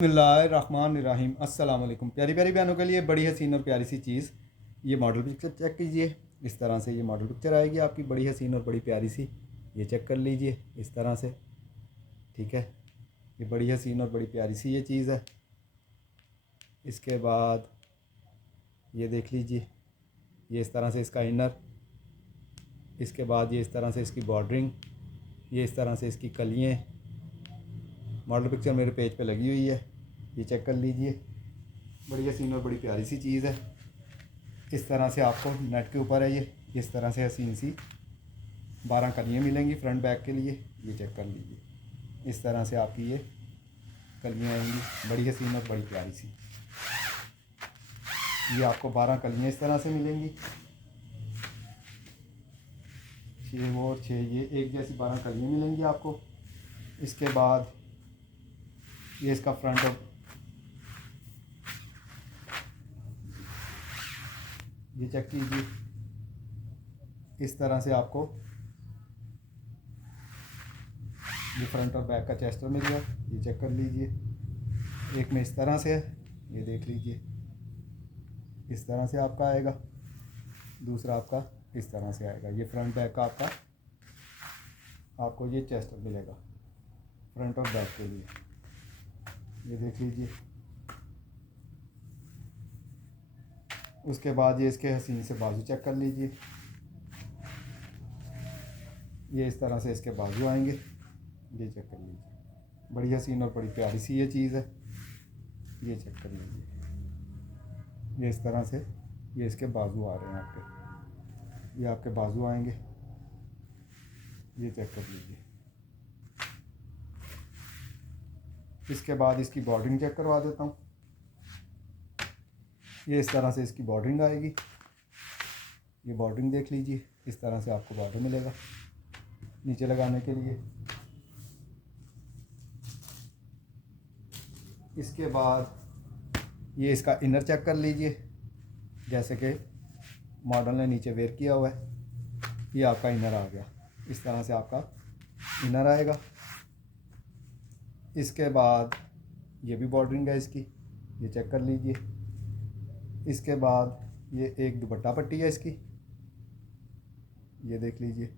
बिस्मिल्लाहिर्रहमानिर्रहीम। अस्सलाम वालेकुम। प्यारी प्यारी बहनों के लिए बड़ी हसीन और प्यारी सी चीज़, ये मॉडल पिक्चर चेक कीजिए। इस तरह से ये मॉडल पिक्चर आएगी आपकी, बड़ी हसीन और बड़ी प्यारी सी। ये चेक कर लीजिए इस तरह से, ठीक है। ये बड़ी हसीन और बड़ी प्यारी सी ये चीज़ है। इसके बाद ये देख लीजिए, ये इस तरह से इसका इनर। इसके बाद ये इस तरह से इसकी बॉर्डरिंग, ये इस तरह से इसकी कलियाँ। मॉडल पिक्चर मेरे पेज पे लगी हुई है, ये चेक कर लीजिए। बड़ी हसीन और बड़ी प्यारी सी चीज़ है। इस तरह से आपको नेट के ऊपर है ये, इस तरह से हसीन सी 12 कलियाँ मिलेंगी फ्रंट बैक के लिए। ये चेक कर लीजिए, इस तरह से आपकी ये कलियाँ आएंगी, बड़ी हसीन और बड़ी प्यारी सी। ये आपको 12 कलियाँ इस तरह से मिलेंगी, 6 और 6, ये एक जैसी 12 कलियाँ मिलेंगी आपको। इसके बाद ये इसका फ्रंट और ये चेक कीजिए, इस तरह से आपको ये फ्रंट और बैक का चेस्टर मिल गया। ये चेक कर लीजिए, एक में इस तरह से है, ये देख लीजिए, इस तरह से आपका आएगा। दूसरा आपका इस तरह से आएगा। ये फ्रंट बैक का आपको ये चेस्टर मिलेगा फ्रंट और बैक के लिए। ये देख लीजिए। उसके बाद ये इसके हसीन से बाजू चेक कर लीजिए, ये इस तरह से इसके बाजू आएंगे। ये चेक कर लीजिए, बड़ी हसीन और बड़ी प्यारी सी ये चीज़ है। ये चेक कर लीजिए, ये इस तरह से ये इसके बाजू आ रहे हैं आपके, ये आपके बाजू आएंगे। ये चेक कर लीजिए। इसके बाद इसकी बॉर्डरिंग चेक करवा देता हूँ। ये इस तरह से इसकी बॉर्डरिंग आएगी। ये बॉर्डरिंग देख लीजिए, इस तरह से आपको बॉर्डर मिलेगा नीचे लगाने के लिए। इसके बाद ये इसका इनर चेक कर लीजिए, जैसे कि मॉडल ने नीचे वेयर किया हुआ है। ये आपका इनर आ गया, इस तरह से आपका इनर आएगा। इसके बाद ये भी बॉर्डरिंग है इसकी, ये चेक कर लीजिए। इसके बाद ये एक दुपट्टा पट्टी है इसकी, ये देख लीजिए,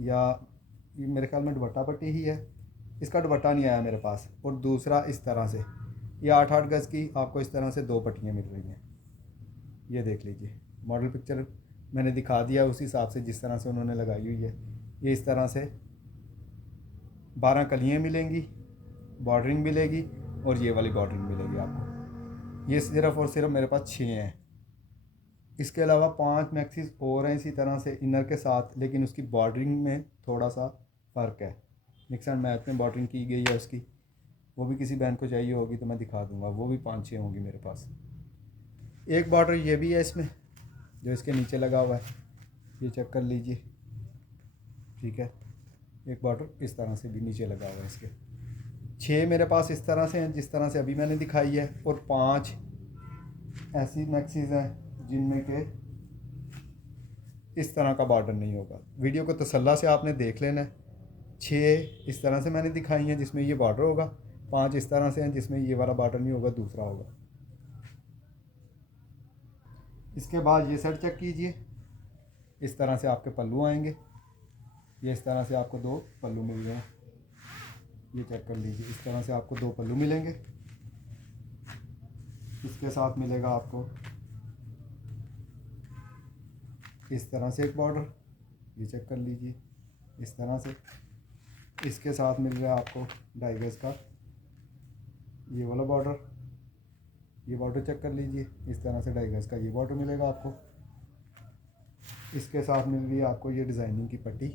या ये मेरे ख्याल में दुपट्टा पट्टी ही है। इसका दुपट्टा नहीं आया मेरे पास। और दूसरा इस तरह से ये 8-8 गज़ की आपको इस तरह से 2 पट्टियाँ मिल रही हैं। ये देख लीजिए, मॉडल पिक्चर मैंने दिखा दिया उस हिसाब से जिस तरह से उन्होंने लगाई हुई है। ये इस तरह से 12 कलियाँ मिलेंगी, बॉर्डरिंग मिलेगी और ये वाली बॉर्डरिंग मिलेगी आपको। ये सिर्फ़ और सिर्फ मेरे पास 6 हैं। इसके अलावा 5 मैक्सीज और हैं इसी तरह से इनर के साथ, लेकिन उसकी बॉर्डरिंग में थोड़ा सा फ़र्क है। मिक्स एंड मैच में बॉर्डरिंग की गई है उसकी। वो भी किसी बहन को चाहिए होगी तो मैं दिखा दूंगा, वो भी 5-6 होंगी मेरे पास। एक बॉर्डर ये भी है इसमें जो इसके नीचे लगा हुआ है, ये चेक कर लीजिए, ठीक है। एक बॉर्डर इस तरह से भी नीचे लगा हुआ है इसके। 6 मेरे पास इस तरह से हैं जिस तरह से अभी मैंने दिखाई है, और 5 ऐसी मैक्सीज हैं जिनमें के इस तरह का बॉर्डर नहीं होगा। वीडियो को तसल्ला से आपने देख लेना है। 6 इस तरह से मैंने दिखाई हैं जिसमें ये बॉर्डर होगा, 5 इस तरह से हैं जिसमें ये वाला बॉर्डर नहीं होगा, दूसरा होगा। इसके बाद ये सेट चेक कीजिए, इस तरह से आपके पल्लू आएंगे। ये इस तरह से आपको 2 पल्लू मिल गए हैं, ये चेक कर लीजिए। इस तरह से आपको 2 पल्लू मिलेंगे। इसके साथ मिलेगा आपको इस तरह से एक बॉर्डर, ये चेक कर लीजिए, इस तरह से। इसके साथ मिल रहा है आपको 2.5 गज़ का ये वाला बॉर्डर, ये बॉर्डर चेक कर लीजिए, इस तरह से 2.5 गज़ का ये बॉर्डर मिलेगा आपको। इसके साथ मिल रही है आपको ये डिज़ाइनिंग की पट्टी,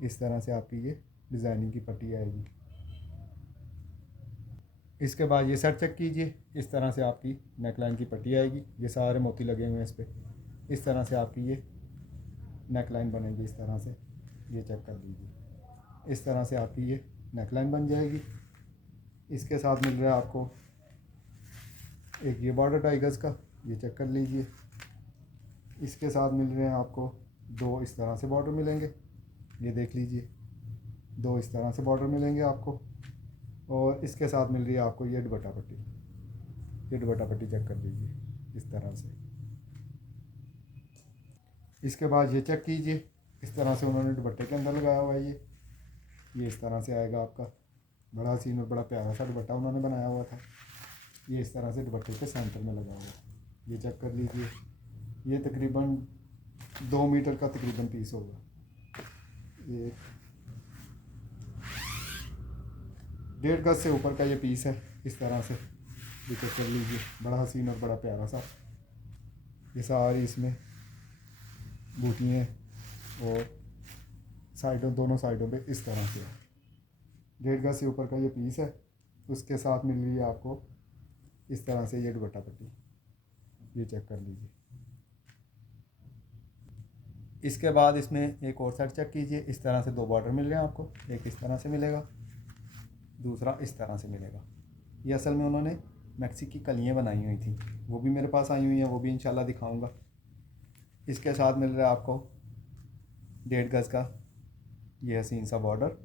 इस तरह से आपकी ये डिज़ाइनिंग की पट्टी आएगी। इसके बाद ये सेट चेक कीजिए, इस तरह से आपकी नेकलाइन की पट्टी आएगी। ये सारे मोती लगे हुए हैं इस पर, इस तरह से आपकी ये नेकलाइन बनेगी इस तरह से, ये चेक कर लीजिए। इस तरह से आपकी ये नेकलाइन बन जाएगी। इसके साथ मिल रहा है आपको एक ये बॉर्डर 2.5 गज़ का, ये चेक कर लीजिए। इसके साथ मिल रहे हैं आपको 2 इस तरह से बॉर्डर मिलेंगे, ये देख लीजिए, 2 इस तरह से बॉर्डर मिलेंगे आपको। और इसके साथ मिल रही है आपको ये दुपट्टा पट्टी। ये दुपट्टा पट्टी चेक कर लीजिए इस तरह से। इसके बाद ये चेक कीजिए, इस तरह से उन्होंने दुपट्टे के अंदर लगाया हुआ है। ये इस तरह से आएगा आपका, बड़ा हसीन और बड़ा प्यारा सा दुपट्टा उन्होंने बनाया हुआ था। ये इस तरह से दुपट्टे के सेंटर में लगा हुआ है। ये चेक कर लीजिए, ये तकरीबन 2 मीटर का तकरीबन पीस होगा। ये 1.5 गज से ऊपर का ये पीस है इस तरह से। ये चेक कर लीजिए, बड़ा हसीन और बड़ा प्यारा सा। ये सारी इसमें बूटियाँ और साइडों, दोनों साइडों पे इस तरह से है। 1.5 गज से ऊपर का ये पीस है। उसके साथ मिल रही है आपको इस तरह से ये दुपट्टा पट्टी। ये चेक कर लीजिए। इसके बाद इसमें एक और साइड चेक कीजिए, इस तरह से 2 बॉर्डर मिल रहे हैं आपको। एक इस तरह से मिलेगा, दूसरा इस तरह से मिलेगा। ये असल में उन्होंने मैक्सी की कलियाँ बनाई हुई थी, वो भी मेरे पास आई हुई हैं, वो भी इंशाल्लाह दिखाऊंगा। इसके साथ मिल रहा है आपको 1.5 गज का ये हसीन सा बॉर्डर,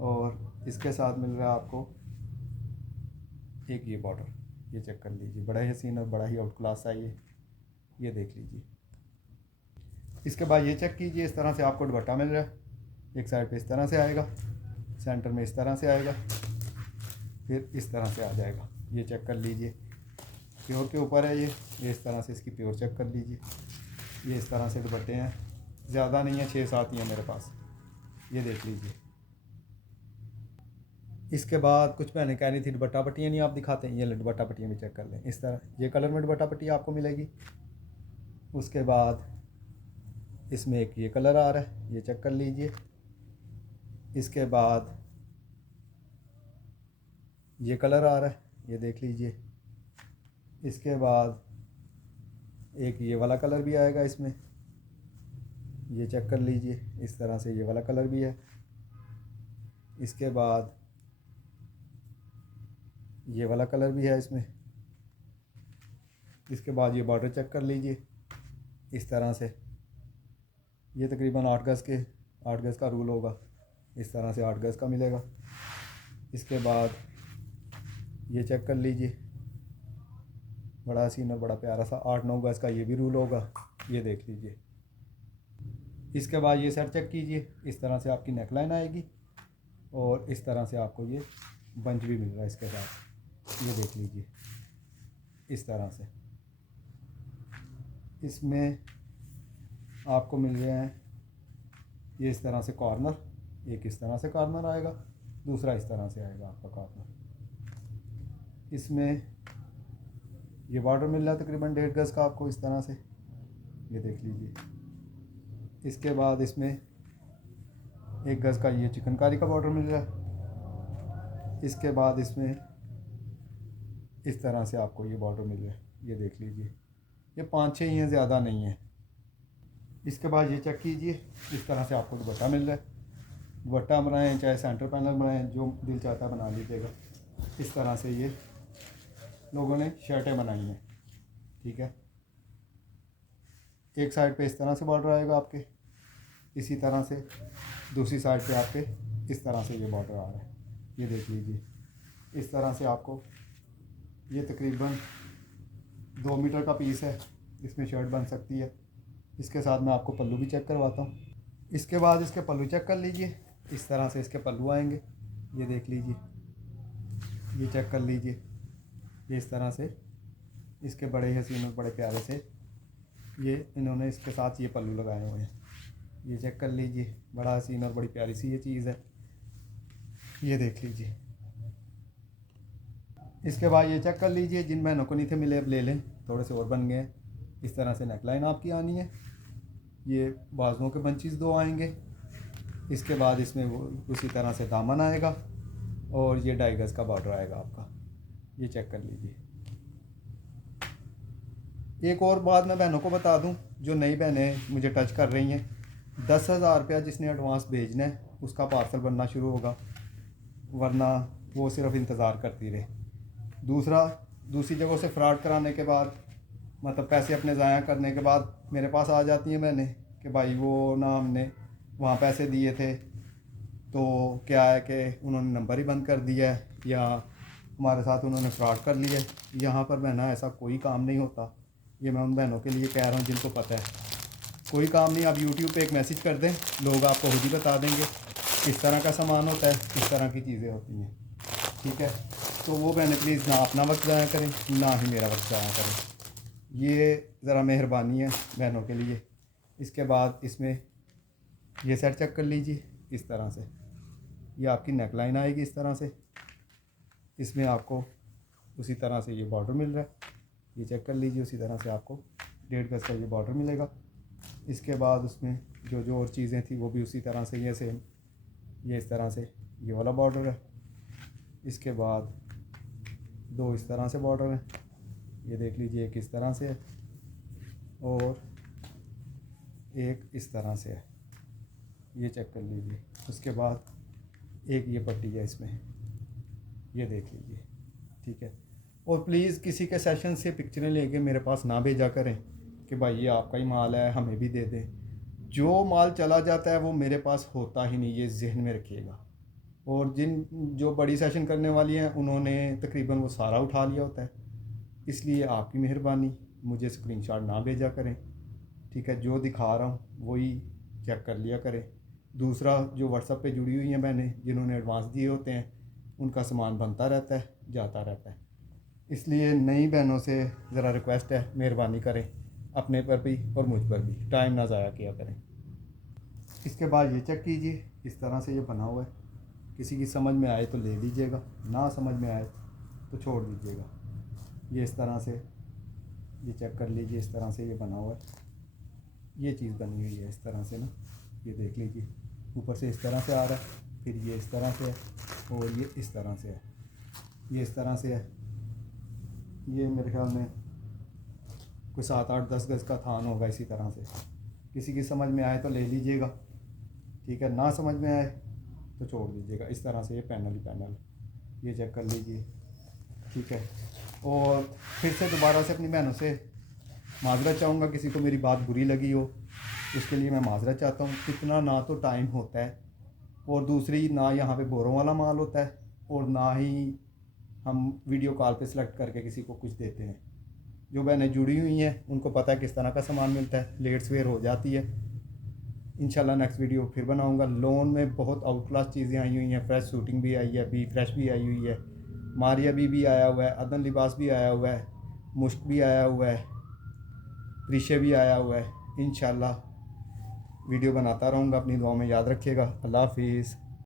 और इसके साथ मिल रहा है आपको एक ये बॉर्डर। ये चेक कर लीजिए, बड़ा ही हसीन और बड़ा ही आउट क्लास है ये देख लीजिए। इसके बाद ये चेक कीजिए, इस तरह से आपको दुपट्टा मिल रहा है। एक साइड पे इस तरह से आएगा, सेंटर में इस तरह से आएगा, फिर इस तरह से आ जाएगा। ये चेक कर लीजिए, प्योर के ऊपर है ये इस तरह से इसकी प्योर चेक कर लीजिए। ये इस तरह से दुपट्टे हैं, ज़्यादा नहीं है, 6-7 ही हैं मेरे पास। ये देख लीजिए। इसके बाद कुछ मैंने कह रही थी दुपट्टा पट्टियाँ नहीं आप दिखाते हैं, ये दुपट्टा पट्टियाँ भी चेक कर लें। इस तरह ये कलर में दुपट्टा पट्टी आपको मिलेगी। उसके बाद इसमें एक ये कलर आ रहा है, ये चेक कर लीजिए। इसके बाद ये कलर आ रहा है, ये देख लीजिए। इसके बाद एक ये वाला कलर भी आएगा इसमें, ये चेक कर लीजिए। इस तरह से ये वाला कलर भी है। इसके बाद ये वाला कलर भी है इसमें। इसके बाद ये बॉर्डर चेक कर लीजिए इस तरह से। ये तकरीबन 8 गज का रूल होगा, इस तरह से 8 गज का मिलेगा। इसके बाद ये चेक कर लीजिए, बड़ा हसीन और बड़ा प्यारा सा 8-9 गज का ये भी रूल होगा, ये देख लीजिए। इसके बाद ये सेट चेक कीजिए, इस तरह से आपकी नेक लाइन आएगी और इस तरह से आपको ये बंच भी मिल रहा है इसके साथ, ये देख लीजिए इस तरह से। इसमें आपको मिल रहे हैं ये इस तरह से कॉर्नर, एक इस तरह से कॉर्नर आएगा, दूसरा इस तरह से आएगा आपका कॉर्नर। इसमें ये बॉर्डर मिल रहा है तकरीबन 1.5 गज का आपको इस तरह से, ये देख लीजिए। इसके बाद इसमें 1 गज का ये चिकनकारी का बॉर्डर मिल रहा है। इसके बाद इसमें इस तरह से आपको ये बॉर्डर मिल रहा है, ये देख लीजिए। ये 5-6 ही हैं, ज़्यादा नहीं है। इसके बाद ये चेक कीजिए, इस तरह से आपको दुपट्टा मिल रहा है। दुपट्टा बनाएं चाहे सेंटर पैनल बनाएं, जो दिल चाहता है बना लीजिएगा। इस तरह से ये लोगों ने शर्टें बनाई हैं, ठीक है। एक साइड पे इस तरह से बॉर्डर आएगा आपके, इसी तरह से दूसरी साइड पे आपके इस तरह से ये बॉर्डर आ रहा है, ये देख लीजिए। इस तरह से आपको ये तकरीबन 2 मीटर का पीस है, इसमें शर्ट बन सकती है। इसके साथ मैं आपको पल्लू भी चेक करवाता हूँ। इसके बाद इसके पल्लू चेक कर लीजिए, इस तरह से इसके पल्लू आएंगे, ये देख लीजिए। ये चेक कर लीजिए, ये इस तरह से इसके बड़े हसीन और बड़े प्यारे से ये इन्होंने इसके साथ ये पल्लू लगाए हुए हैं, ये चेक कर लीजिए। बड़ा हसीन और बड़ी प्यारी सी ये चीज़ है, ये देख लीजिए। इसके बाद ये चेक कर लीजिए, जिन बहनों को नहीं थे मिले अब ले लें, थोड़े से और बन गए। इस तरह से नेकलाइन आपकी आनी है, ये बाजुओं के बंचेस 2 आएंगे। इसके बाद इसमें वो उसी तरह से दामन आएगा और ये 2.5 गज का बॉर्डर आएगा आपका, ये चेक कर लीजिए। एक और बात मैं बहनों को बता दूं, जो नई बहनें मुझे टच कर रही हैं, 10,000 रुपया जिसने एडवांस भेजना है उसका पार्सल बनना शुरू होगा, वरना वो सिर्फ इंतज़ार करती रहे। दूसरी जगहों से फ्रॉड कराने के बाद, मतलब पैसे अपने ज़ाया करने के बाद मेरे पास आ जाती हैं बहनें कि भाई वो ना हमने वहाँ पैसे दिए थे तो क्या है कि उन्होंने नंबर ही बंद कर दिया है या हमारे साथ उन्होंने फ्रॉड कर लिया है। यहाँ पर बहना ऐसा कोई काम नहीं होता। ये मैं उन बहनों के लिए कह रहा हूँ जिनको पता है। कोई काम नहीं, आप यूट्यूब पे एक मैसेज कर दें, लोग आपको खुद ही बता देंगे किस तरह का सामान होता है, किस तरह की चीज़ें होती हैं। ठीक है, तो वो बहनें प्लीज़ ना अपना वक्त ज़ाया करें, ना ही मेरा वक्त ज़ाया करें। ये ज़रा मेहरबानी है बहनों के लिए। इसके बाद इसमें ये सेट चेक कर लीजिए इस तरह से। ये आपकी नेक लाइन आएगी इस तरह से। इसमें आपको उसी तरह से ये बॉर्डर मिल रहा है, ये चेक कर लीजिए। उसी तरह से आपको 1.5 गज का ये बॉर्डर मिलेगा। इसके बाद उसमें जो जो और चीज़ें थी वो भी उसी तरह से ये सेम, ये इस तरह से ये वाला बॉर्डर है। इसके बाद 2 इस तरह से बॉर्डर हैं, ये देख लीजिए, एक इस तरह से है और एक इस तरह से है, ये चेक कर लीजिए। उसके बाद एक ये पट्टी है इसमें, ये देख लीजिए। ठीक है, और प्लीज़ किसी के सेशन से पिक्चरें लेके मेरे पास ना भेजा करें कि भाई ये आपका ही माल है, हमें भी दे दें। जो माल चला जाता है वो मेरे पास होता ही नहीं, ये जहन में रखिएगा। और जो बड़ी सेशन करने वाली हैं उन्होंने तकरीबन वो सारा उठा लिया होता है। इसलिए आपकी मेहरबानी, मुझे स्क्रीनशॉट ना भेजा करें। ठीक है, जो दिखा रहा हूँ वही चेक कर लिया करें। दूसरा, जो व्हाट्सएप पे जुड़ी हुई हैं बहनें जिन्होंने एडवांस दिए होते हैं, उनका सामान बनता रहता है, जाता रहता है। इसलिए नई बहनों से ज़रा रिक्वेस्ट है, मेहरबानी करें, अपने पर भी और मुझ पर भी टाइम ना ज़ाया किया करें। इसके बाद ये चेक कीजिए, इस तरह से ये बना हुआ है। किसी की समझ में आए तो ले लीजिएगा, ना समझ में आए तो छोड़ दीजिएगा। ये इस तरह से ये चेक कर लीजिए, इस तरह से ये बना हुआ है। ये चीज़ बनी हुई है इस तरह से ना, ये देख लीजिए। ऊपर से इस तरह से आ रहा है, फिर ये इस तरह से है और ये इस तरह से है, ये इस तरह से है। ये मेरे ख्याल में कोई 7, 8, 10 गज़ का थान होगा इसी तरह से। किसी की समझ में आए तो ले लीजिएगा, ठीक है, ना समझ में आए तो छोड़ दीजिएगा। इस तरह से ये पैनल ही पैनल, ये चेक कर लीजिए। ठीक है, और फिर से दोबारा से अपनी बहनों से माजरत चाहूँगा, किसी को मेरी बात बुरी लगी हो उसके लिए मैं माजरत चाहता हूँ। इतना ना तो टाइम होता है, और दूसरी ना यहाँ पे बोरों वाला माल होता है, और ना ही हम वीडियो कॉल पे सिलेक्ट करके किसी को कुछ देते हैं। जो बहनें जुड़ी हुई हैं उनको पता है किस तरह का सामान मिलता है, लेट सवेर हो जाती है। इंशाल्लाह नेक्स्ट वीडियो फिर बनाऊंगा। लोन में बहुत आउट क्लास चीज़ें आई हुई हैं, फ्रेश शूटिंग भी आई है, बी फ्रेश भी आई हुई है, मारिया भी आया हुआ है, अदन लिबास भी आया हुआ है, मुश्क भी आया हुआ है, रिशे भी आया हुआ है। इंशाल्लाह वीडियो बनाता रहूँगा, अपनी दुआ में याद रखिएगा। अल्लाह हाफिज़।